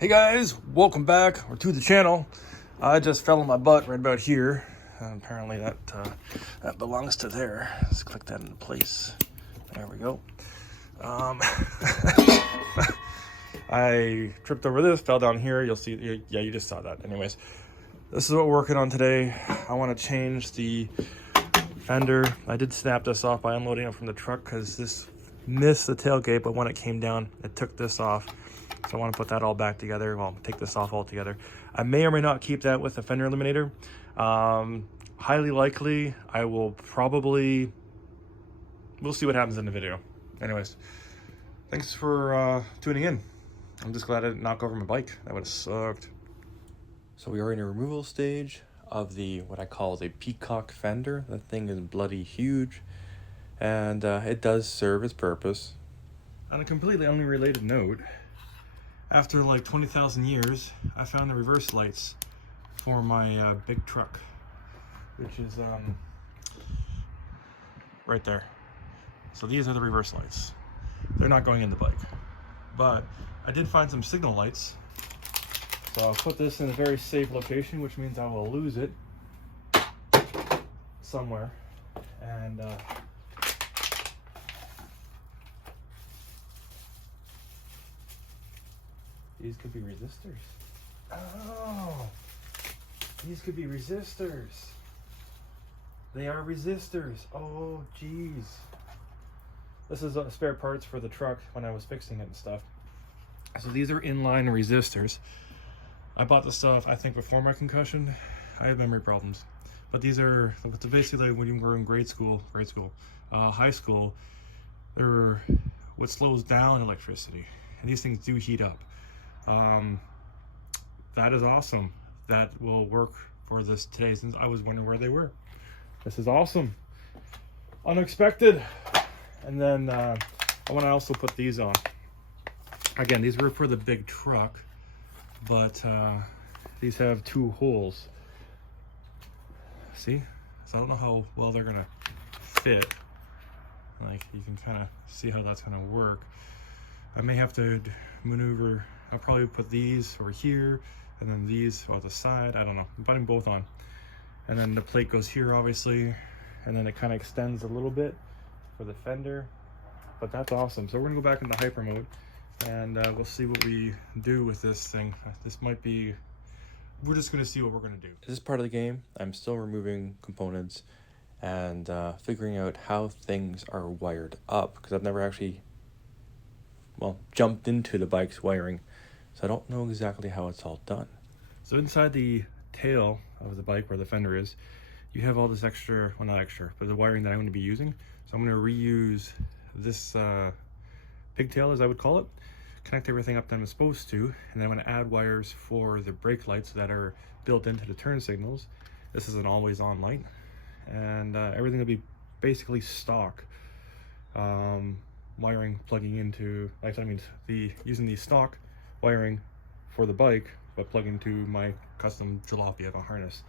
Hey guys, welcome back or to the channel. I just fell on my butt right about here. Apparently that belongs to there. Let's click that into place. There we go. I tripped over this, fell down here. You'll see. Yeah, you just saw that. Anyways, this is what we're working on today. I want to change the fender. I did snap this off by unloading it from the truck because this missed the tailgate, but when it came down, it took this off. So I want to put that all back together. Well, take this off altogether. I may or may not keep that with the Fender Eliminator. Highly likely, I will probably... We'll see what happens in the video. Anyways, thanks for tuning in. I'm just glad I didn't knock over my bike. That would have sucked. So we are in a removal stage of the, what I call the Peacock fender. That thing is bloody huge. And it does serve its purpose. On a completely unrelated note, after like 20,000 years, I found the reverse lights for my big truck, which is right there. So these are the reverse lights. They're not going in the bike, but I did find some signal lights. So I'll put this in a very safe location, which means I will lose it somewhere. And these could be resistors. Oh, these could be resistors. They are resistors. Oh, geez. This is spare parts for the truck when I was fixing it and stuff. So these are inline resistors. I bought this stuff, I think, before my concussion. I have memory problems. But these are basically when you were in high school, they're what slows down electricity. And these things do heat up. That is awesome. That will work for this today, since I was wondering where they were. This is awesome. Unexpected. And then I want to also put these on. Again, these were for the big truck, but these have two holes. See? So I don't know how well they're gonna fit. Like, you can kind of see how that's gonna work. I may have to maneuver. I'll probably put these over here, and then these on the side. I don't know. I'm putting both on. And then the plate goes here, obviously, and then it kind of extends a little bit for the fender. But that's awesome. So we're gonna go back into hyper mode, and we'll see what we do with this thing. This might be... We're just gonna see what we're gonna do. This is part of the game. I'm still removing components and figuring out how things are wired up, because I've never actually, well, jumped into the bike's wiring. So I don't know exactly how it's all done. So inside the tail of the bike where the fender is, you have all this extra, well, not extra, but the wiring that I'm going to be using. So I'm going to reuse this pigtail, as I would call it, connect everything up that I'm supposed to, and then I'm going to add wires for the brake lights that are built into the turn signals. This is an always on light, and everything will be basically stock wiring plugging into, I mean, using the stock wiring for the bike, but plugging to my custom jalopy of a harness.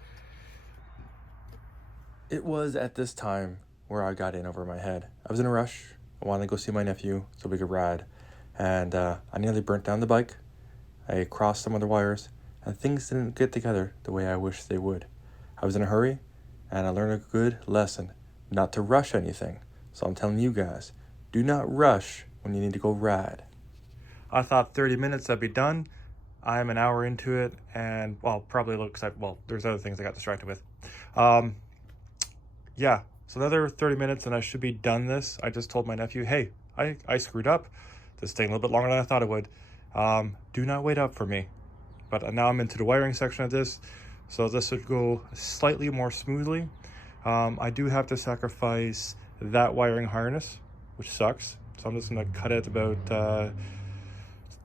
It was at this time where I got in over my head. I was in a rush. I wanted to go see my nephew so we could ride. And I nearly burnt down the bike. I crossed some other wires, and things didn't get together the way I wish they would. I was in a hurry, and I learned a good lesson, not to rush anything. So I'm telling you guys, do not rush when you need to go ride. I thought 30 minutes I'd be done. I'm an hour into it, and well, probably looks like, well, there's other things I got distracted with. Yeah, so another 30 minutes and I should be done this. I just told my nephew, hey, I screwed up. This is taking a little bit longer than I thought it would. Do not wait up for me. But now I'm into the wiring section of this, so this would go slightly more smoothly. I do have to sacrifice that wiring harness, which sucks. So I'm just gonna cut it about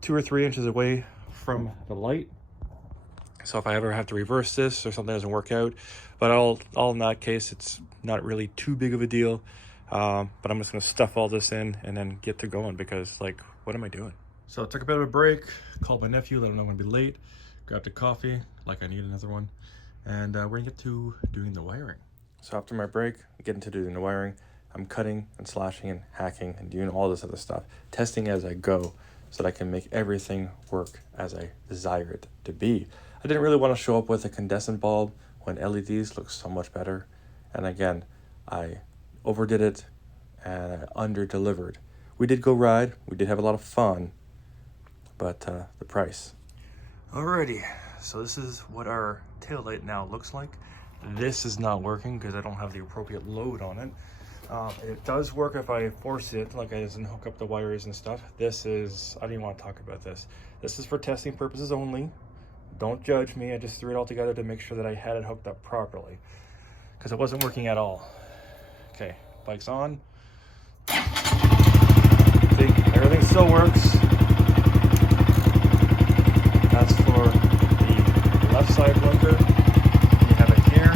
2 or 3 inches away from the light. So if I ever have to reverse this or something doesn't work out, but all in that case, it's not really too big of a deal. But I'm just gonna stuff all this in and then get to going, because like, what am I doing? So I took a bit of a break, called my nephew, let him know I'm gonna be late, grabbed a coffee, like I need another one, and we're gonna get to doing the wiring. So after my break, getting to doing the wiring, I'm cutting and slashing and hacking and doing all this other stuff, testing as I go. so that I can make everything work as I desire it to be. I didn't really want to show up with a incandescent bulb when LEDs look so much better. And again, I overdid it and I under-delivered. We did go ride, we did have a lot of fun, but the price. Alrighty, so this is what our taillight now looks like. This is not working because I don't have the appropriate load on it. It does work if I force it, like I doesn't hook up the wires and stuff. This is, I don't even want to talk about this. This is for testing purposes only. Don't judge me, I just threw it all together to make sure that I had it hooked up properly, because it wasn't working at all. Okay, bike's on. See, everything still works. That's for the left side blinker. You have it here.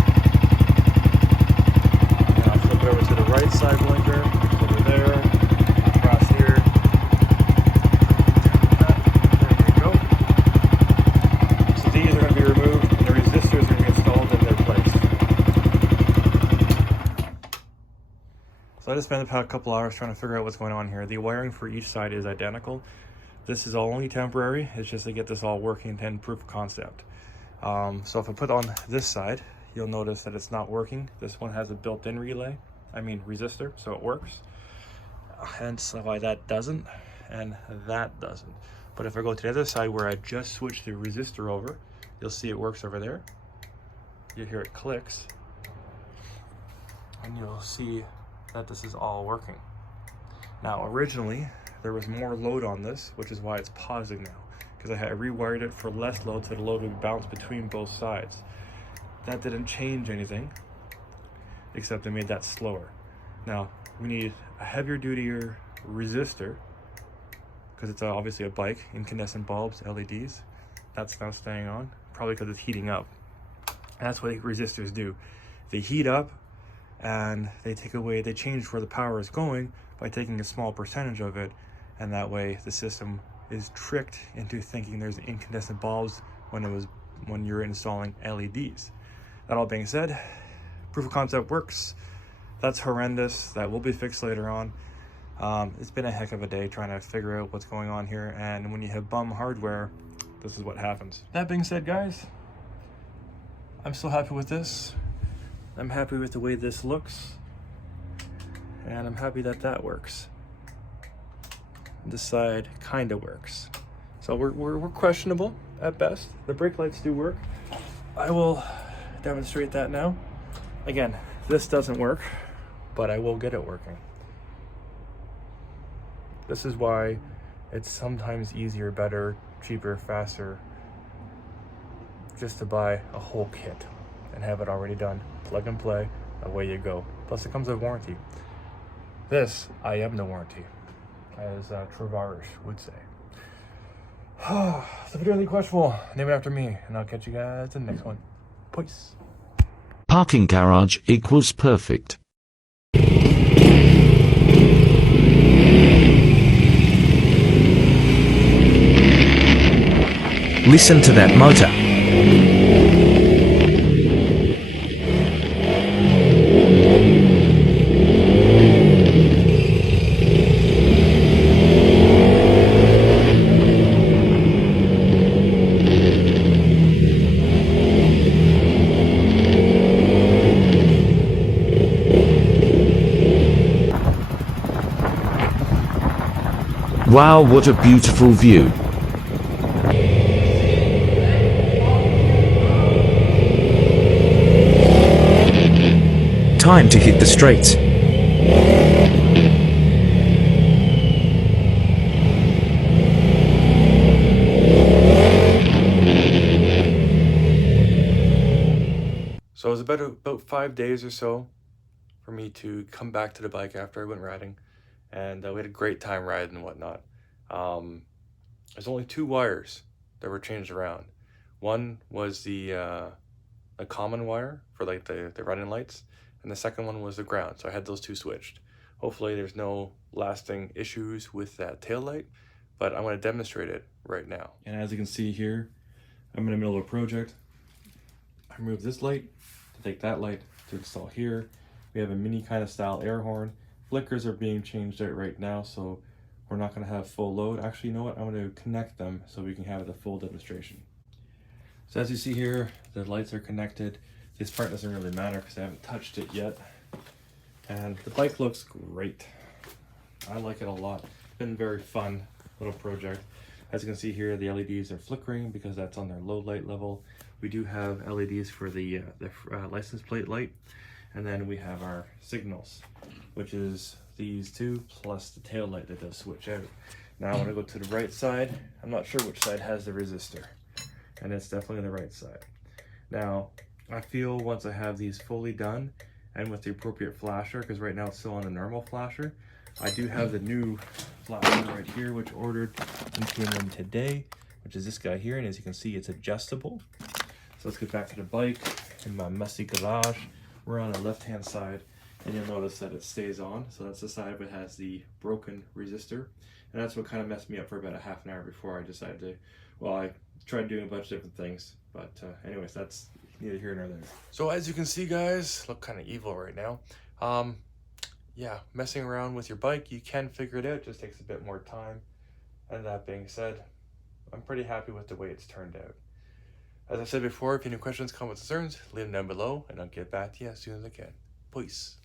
Now flip it over to the right side blinker. Over there. Across here. There you go. So these are going to be removed and the resistors are going to be installed in their place. So I just spent about a couple hours trying to figure out what's going on here. The wiring for each side is identical. This is all only temporary. It's just to get this all working and proof of concept. So if I put on this side, you'll notice that it's not working. This one has a built-in resistor, so it works. Hence why that doesn't and that doesn't. But if I go to the other side where I just switched the resistor over, you'll see it works over there. You hear it clicks. And you'll see that this is all working. Now originally, there was more load on this, which is why it's pausing now, because I had rewired it for less load so the load would bounce between both sides. That didn't change anything, except it made that slower. Now, we need a heavier dutier resistor, because it's obviously a bike, incandescent bulbs, LEDs. That's now staying on, probably because it's heating up. And that's what resistors do. They heat up, and they change where the power is going by taking a small percentage of it, and that way the system is tricked into thinking there's incandescent bulbs when you're installing LEDs. That all being said, proof of concept works. That's horrendous. That will be fixed later on. It's been a heck of a day trying to figure out what's going on here, and when you have bum hardware, this is what happens. That being said, guys, I'm still happy with this. I'm happy with the way this looks, and I'm happy that that works. This side kind of works. So we're questionable at best. The brake lights do work. I will demonstrate that now. Again, this doesn't work, but I will get it working. This is why it's sometimes easier, better, cheaper, faster just to buy a whole kit and have it already done. Plug and play, away you go. Plus it comes with warranty. This, I am the warranty, as Travarish would say. So if you're really questionable, name it after me, and I'll catch you guys in the next one. Peace. Parking garage equals perfect. Listen to that motor. Wow, what a beautiful view. Time to hit the straights. So it was about 5 days or so for me to come back to the bike after I went riding, and we had a great time riding and whatnot. There's only 2 wires that were changed around. One was the common wire for like the running lights, and the second one was the ground, so I had those 2 switched. Hopefully there's no lasting issues with that tail light, but I'm going to demonstrate it right now. And as you can see here, I'm in the middle of a project. I removed this light to take that light to install here. We have a mini kind of style air horn. Blinkers are being changed out right now, so we're not going to have full load. Actually, you know what? I'm going to connect them so we can have the full demonstration. So as you see here, the lights are connected. This part doesn't really matter because I haven't touched it yet. And the bike looks great. I like it a lot. It's been a very fun little project. As you can see here, the LEDs are flickering because that's on their low light level. We do have LEDs for the license plate light. And then we have our signals, which is these two plus the tail light that does switch out. Now I want to go to the right side. I'm not sure which side has the resistor, and it's definitely the right side. Now I feel once I have these fully done and with the appropriate flasher, because right now it's still on a normal flasher, I do have the new flasher right here, which ordered and came in today, which is this guy here, and as you can see, it's adjustable. So let's get back to the bike in my messy garage. We're on the left-hand side, and you'll notice that it stays on. So that's the side that has the broken resistor, and that's what kind of messed me up for about a half an hour before I decided to, well, I tried doing a bunch of different things, but anyways, that's neither here nor there. So as you can see, guys, look kind of evil right now. Yeah, messing around with your bike, you can figure it out, it just takes a bit more time. And that being said, I'm pretty happy with the way it's turned out. As I said before, if you have any questions, comments, concerns, leave them down below, and I'll get back to you as soon as I can. Peace.